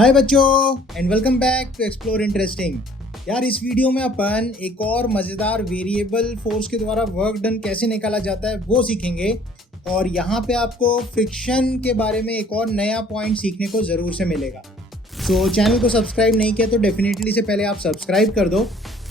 हाय बच्चों and welcome back to explore interesting. यार इस वीडियो में अपन एक और मज़ेदार वेरिएबल फोर्स के द्वारा वर्क डन कैसे निकाला जाता है वो सीखेंगे। और यहाँ पे आपको फ्रिक्शन के बारे में एक और नया पॉइंट सीखने को ज़रूर से मिलेगा। सो चैनल को सब्सक्राइब नहीं किया तो डेफिनेटली से पहले आप सब्सक्राइब कर दो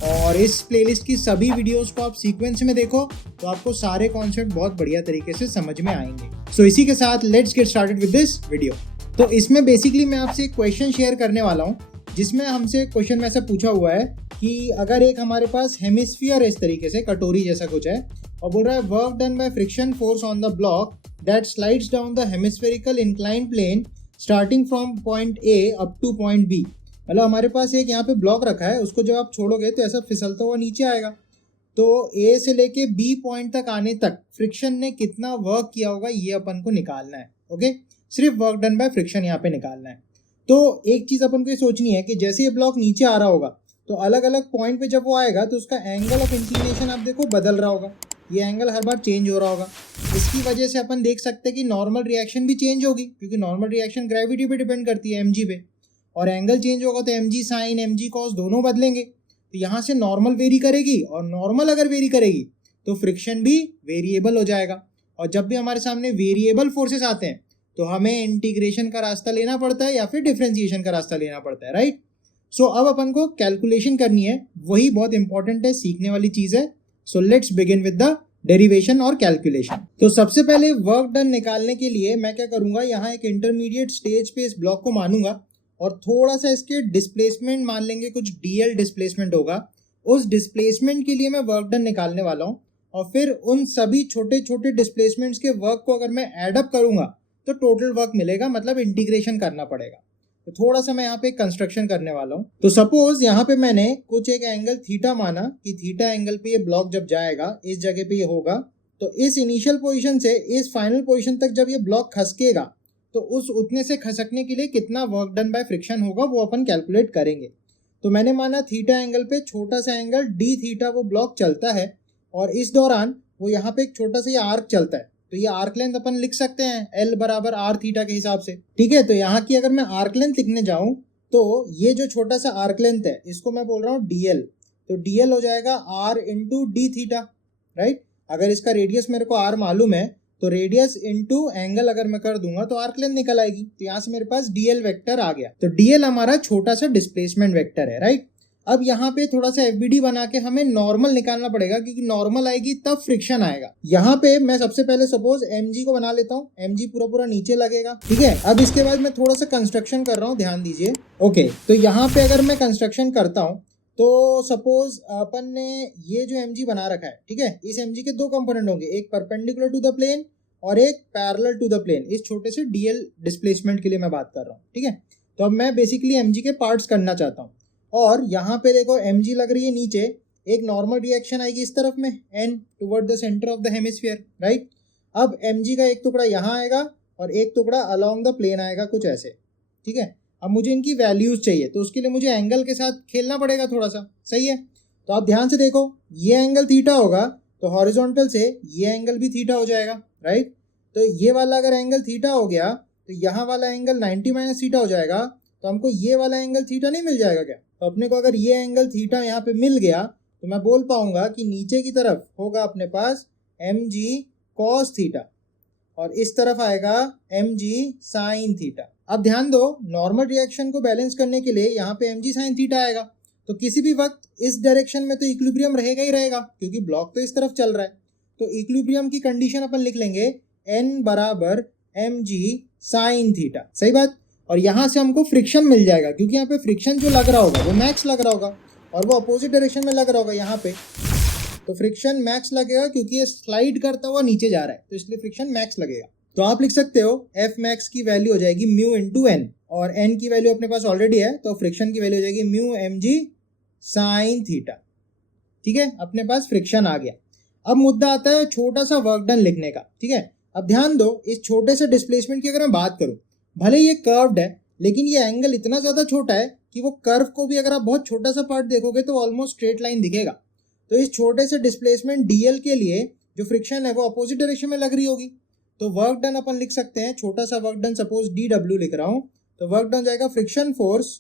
और इस प्लेलिस्ट की सभी वीडियोस को आप सीक्वेंस में देखो तो आपको सारे कॉन्सेप्ट बहुत बढ़िया तरीके से समझ में आएंगे। सो इसी के साथ let's get started with this video. तो इसमें बेसिकली मैं आपसे एक क्वेश्चन शेयर करने वाला हूँ जिसमें हमसे क्वेश्चन में ऐसा पूछा हुआ है कि अगर एक हमारे पास हेमिस्फीयर इस तरीके से कटोरी जैसा कुछ है और बोल रहा है work done by friction force on the block that slides down the hemispherical inclined plane starting from point A up to point B. मतलब हमारे पास एक यहाँ पे ब्लॉक रखा है, उसको जब आप छोड़ोगे तो ऐसा फिसलता हुआ नीचे आएगा। तो ए से लेके बी पॉइंट तक आने तक फ्रिक्शन ने कितना वर्क किया होगा ये अपन को निकालना है। ओके, सिर्फ वर्क डन बाय फ्रिक्शन यहाँ पे निकालना है। तो एक चीज़ अपन को ये सोचनी है कि जैसे ये ब्लॉक नीचे आ रहा होगा तो अलग अलग पॉइंट पे जब वो आएगा तो उसका एंगल ऑफ इंक्लिनेशन आप देखो बदल रहा होगा, ये एंगल हर बार चेंज हो रहा होगा। इसकी वजह से अपन देख सकते हैं कि नॉर्मल रिएक्शन भी चेंज होगी क्योंकि नॉर्मल रिएक्शन ग्रेविटी पे डिपेंड करती है mg पे, और एंगल चेंज होगा तो mg साइन mg कॉस दोनों बदलेंगे। तो यहाँ से नॉर्मल वेरी करेगी और नॉर्मल अगर वेरी करेगी तो फ्रिक्शन भी वेरिएबल हो जाएगा। और जब भी हमारे सामने वेरिएबल फोर्सेस आते हैं तो हमें इंटीग्रेशन का रास्ता लेना पड़ता है या फिर डिफरेंशिएशन का रास्ता लेना पड़ता है, राइट। सो अब अपन को कैलकुलेशन करनी है, वही बहुत इंपॉर्टेंट है, सीखने वाली चीज है। So let's begin with the derivation और कैलकुलेशन। तो सबसे पहले वर्क डन निकालने के लिए मैं क्या करूंगा, यहाँ एक इंटरमीडिएट स्टेज पे इस ब्लॉक को मानूंगा और थोड़ा सा इसके डिस्प्लेसमेंट मान लेंगे, कुछ डीएल डिस्प्लेसमेंट होगा। उस डिस्प्लेसमेंट के लिए मैं वर्क डन निकालने वाला हूँ और फिर उन सभी छोटे छोटे डिस्प्लेसमेंट्स के वर्क को अगर मैं एडअप करूंगा तो टोटल वर्क मिलेगा, मतलब इंटीग्रेशन करना पड़ेगा। तो थोड़ा सा मैं यहाँ पे कंस्ट्रक्शन करने वाला हूँ। तो सपोज यहाँ पे मैंने कुछ एक एंगल थीटा माना कि थीटा एंगल पे ये ब्लॉक जब जाएगा इस जगह पे ये होगा, तो इस इनिशियल पोजीशन से इस फाइनल पोजीशन तक जब ये ब्लॉक खसकेगा तो उस उतने से खसकने के लिए कितना वर्क डन बाय फ्रिक्शन होगा वो अपन कैलकुलेट करेंगे। तो मैंने माना थीटा एंगल पे छोटा सा एंगल डी थीटा वो ब्लॉक चलता है और इस दौरान वो यहाँ पे एक छोटा सा ये आर्क चलता है। तो ये आर्क लेंथ अपन लिख सकते हैं L बराबर आर थीटा के हिसाब से, ठीक है। तो यहाँ की अगर मैं आर्क लेंथ लिखने जाऊं तो ये जो छोटा सा आर्क लेंथ है इसको मैं बोल रहा हूँ DL। तो DL हो जाएगा R into d theta, right. अगर इसका रेडियस मेरे को R मालूम है तो रेडियस इंटू एंगल अगर मैं कर दूंगा तो आर्क लेंथ निकल आएगी। तो यहाँ से मेरे पास DL वेक्टर आ गया। तो DL हमारा छोटा सा डिस्प्लेसमेंट वेक्टर है, राइट। अब यहाँ पे थोड़ा सा FBD बना के हमें नॉर्मल निकालना पड़ेगा क्योंकि नॉर्मल आएगी तब फ्रिक्शन आएगा। यहाँ पे मैं सबसे पहले सपोज mg को बना लेता हूँ, mg पूरा पूरा नीचे लगेगा, ठीक है। अब इसके बाद मैं थोड़ा सा कंस्ट्रक्शन कर रहा हूँ, ध्यान दीजिए। ओके, तो यहाँ पे अगर मैं कंस्ट्रक्शन करता हूँ तो सपोज अपन ने ये जो mg बना रखा है, ठीक है, इस mg के दो कंपोनेंट होंगे, एक परपेंडिकुलर टू द प्लेन और एक पैरेलल टू द प्लेन। इस छोटे से DL डिस्प्लेसमेंट के लिए मैं बात कर रहा हूँ, ठीक है। तो अब मैं बेसिकली mg के पार्ट्स करना चाहता हूँ और यहाँ पे देखो mg लग रही है नीचे, एक नॉर्मल रिएक्शन आएगी इस तरफ में n toward the centre of the hemisphere, right. अब mg का एक टुकड़ा यहाँ आएगा और एक टुकड़ा अलोंग द प्लेन आएगा, कुछ ऐसे, ठीक है। अब मुझे इनकी वैल्यूज चाहिए तो उसके लिए मुझे एंगल के साथ खेलना पड़ेगा थोड़ा सा, सही है। तो आप ध्यान से देखो, ये एंगल थीटा होगा तो हॉरिजॉन्टल से ये एंगल भी थीटा हो जाएगा, राइट। तो ये वाला अगर एंगल थीटा हो गया तो यहाँ वाला एंगल 90 माइनस थीटा हो जाएगा, तो हमको ये वाला एंगल थीटा नहीं मिल जाएगा क्या। तो अपने को अगर ये एंगल थीटा यहाँ पे मिल गया तो मैं बोल पाऊंगा कि नीचे की तरफ होगा अपने पास mg cos थीटा और इस तरफ आएगा mg sin थीटा। अब ध्यान दो, नॉर्मल रिएक्शन को बैलेंस करने के लिए यहाँ पे mg sin थीटा आएगा तो किसी भी वक्त इस डायरेक्शन में तो इक्विलिब्रियम रहेगा ही रहेगा क्योंकि ब्लॉक तो इस तरफ चल रहा है। तो इक्विलिब्रियम की कंडीशन अपन लिख लेंगे n बराबर mg sin थीटा, सही बात। और यहाँ से हमको फ्रिक्शन मिल जाएगा क्योंकि यहाँ पे फ्रिक्शन जो लग रहा होगा वो मैक्स लग रहा होगा और वो अपोजिट डायरेक्शन में लग रहा होगा यहाँ पे, तो फ्रिक्शन मैक्स लगेगा क्योंकि ये स्लाइड करता हुआ नीचे जा रहा है तो इसलिए फ्रिक्शन मैक्स लगेगा। तो आप लिख सकते हो F मैक्स की वैल्यू हो जाएगी म्यू इंटू n और n की वैल्यू अपने पास ऑलरेडी है तो फ्रिक्शन की वैल्यू हो जाएगी म्यू mg साइन थीटा, ठीक है। अपने पास फ्रिक्शन आ गया। अब मुद्दा आता है छोटा सा वर्क डन लिखने का, ठीक है। अब ध्यान दो, इस छोटे से डिस्प्लेसमेंट की अगर मैं बात करूं, भले ये कर्व्ड है लेकिन ये एंगल इतना ज्यादा छोटा है कि वो कर्व को भी अगर आप बहुत छोटा सा पार्ट देखोगे तो ऑलमोस्ट स्ट्रेट लाइन दिखेगा। तो इस छोटे से डिस्प्लेसमेंट DL के लिए जो फ्रिक्शन है वो अपोजिट डायरेक्शन में लग रही होगी। तो वर्क डन अपन लिख सकते हैं, छोटा सा वर्क डन सपोज DW लिख रहा हूँ तो वर्क डन जाएगा friction force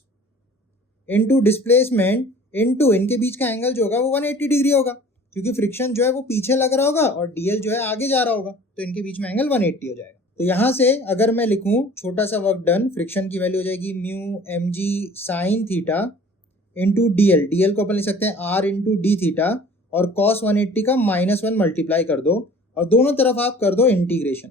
into displacement into इनके बीच का एंगल जो होगा वो 180 डिग्री होगा, क्योंकि फ्रिक्शन जो है वो पीछे लग रहा होगा और डीएल जो है आगे जा रहा होगा, तो इनके बीच में एंगल 180 हो जाएगा। तो यहाँ से अगर मैं लिखूं छोटा सा वर्क डन, फ्रिक्शन की वैल्यू हो जाएगी mu m g sine theta into DL, DL को अपन लिख सकते हैं आर इंटू डी थीटा, और कॉस 180 का -1 मल्टीप्लाई कर दो और दोनों तरफ आप कर दो इंटीग्रेशन।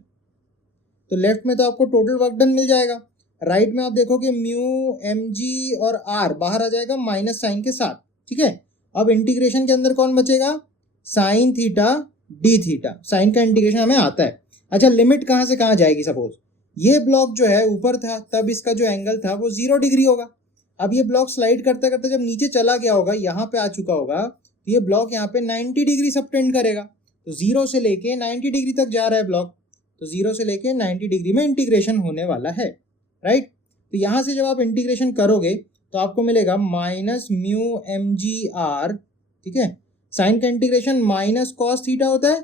तो लेफ्ट में तो आपको टोटल वर्क डन मिल जाएगा, राइट में आप देखोगे म्यू एम जी और आर बाहर आ जाएगा माइनस साइन के साथ, ठीक है। अब इंटीग्रेशन के अंदर कौन बचेगा, sine theta d theta, sine का इंटीग्रेशन हमें आता है। अच्छा, लिमिट कहाँ से कहाँ जाएगी, सपोज ये ब्लॉक जो है ऊपर था तब इसका जो एंगल था वो 0 डिग्री होगा। अब ये ब्लॉक स्लाइड करते करते जब नीचे चला गया होगा, यहाँ पे आ चुका होगा, तो ये ब्लॉक यहाँ पे 90 डिग्री सबटेंड करेगा। तो 0 से लेके 90 डिग्री तक जा रहा है ब्लॉक, तो 0 से लेके 90 डिग्री में इंटीग्रेशन होने वाला है, राइट। तो यहाँ से जब आप इंटीग्रेशन करोगे तो आपको मिलेगा minus mu m g R, ठीक है। साइन का इंटीग्रेशन माइनस कॉस थीटा होता है,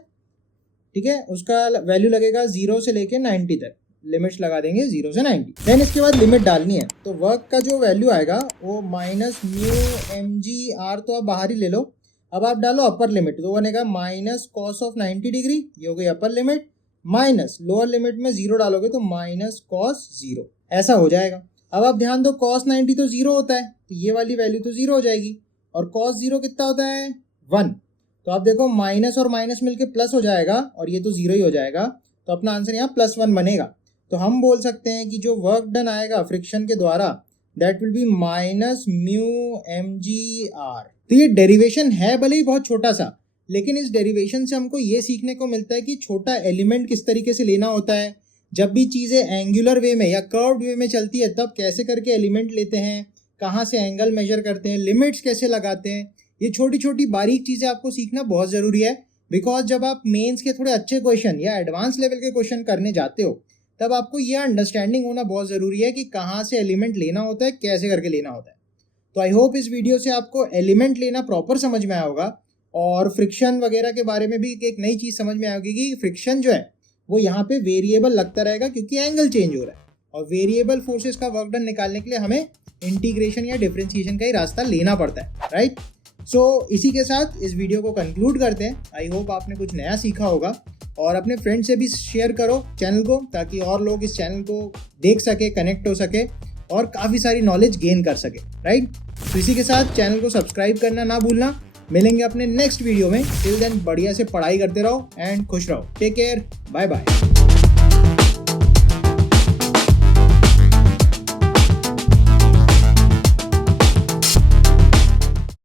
ठीक है, उसका वैल्यू लगेगा 0 से लेके 90 तक, लिमिट्स लगा देंगे 0 से 90। देन इसके बाद लिमिट डालनी है, तो वर्क का जो वैल्यू आएगा वो minus mu m g R तो आप बाहर ही ले लो। अब आप डालो अपर लिमिट, तो बनेगा माइनस कॉस ऑफ 90 डिग्री, ये हो गई upper limit, minus lower limit में 0 डालोगे तो माइनस कॉस 0, ऐसा हो जाएगा। अब आप ध्यान दो कॉस 90 तो 0 होता है, तो ये वाली वैल्यू तो 0 हो जाएगी, और कॉस 0 कितना होता है 1, तो आप देखो माइनस और माइनस मिलके प्लस हो जाएगा और ये तो 0 ही हो जाएगा, तो अपना आंसर यहाँ +1 बनेगा। तो हम बोल सकते हैं कि जो वर्क डन आएगा फ्रिक्शन के द्वारा that will be minus mu m g R. तो ये डेरिवेशन है भले ही बहुत छोटा सा, लेकिन इस डेरिवेशन से हमको ये सीखने को मिलता है कि छोटा एलिमेंट किस तरीके से लेना होता है। जब भी चीज़ें एंगुलर वे में या कर्व्ड वे में चलती है तब कैसे करके एलिमेंट लेते हैं, कहाँ से एंगल मेजर करते हैं, लिमिट्स कैसे लगाते हैं, ये छोटी छोटी बारीक चीज़ें आपको सीखना बहुत ज़रूरी है। बिकॉज जब आप मेंस के थोड़े अच्छे क्वेश्चन या एडवांस लेवल के क्वेश्चन करने जाते हो तब आपको ये अंडरस्टैंडिंग होना बहुत ज़रूरी है कि कहाँ से एलिमेंट लेना होता है, कैसे करके लेना होता है। तो आई होप इस वीडियो से आपको एलिमेंट लेना प्रॉपर समझ में आया होगा, और फ्रिक्शन वगैरह के बारे में भी एक नई चीज़ समझ में आएगी कि फ्रिक्शन जो है वो यहाँ पे वेरिएबल लगता रहेगा क्योंकि एंगल चेंज हो रहा है, और वेरिएबल फोर्सेस का वर्क डन निकालने के लिए हमें इंटीग्रेशन या डिफरेंशिएशन का ही रास्ता लेना पड़ता है, राइट। सो इसी के साथ इस वीडियो को कंक्लूड करते हैं। आई होप आपने कुछ नया सीखा होगा, और अपने फ्रेंड से भी शेयर करो चैनल को, ताकि और लोग इस चैनल को देख सके, कनेक्ट हो सके और काफ़ी सारी नॉलेज गेन कर सके, राइट। तो इसी के साथ चैनल को सब्सक्राइब करना ना भूलना। मिलेंगे अपने नेक्स्ट वीडियो में, टिल देन बढ़िया से पढ़ाई करते रहो एंड खुश रहो। Take care, bye bye.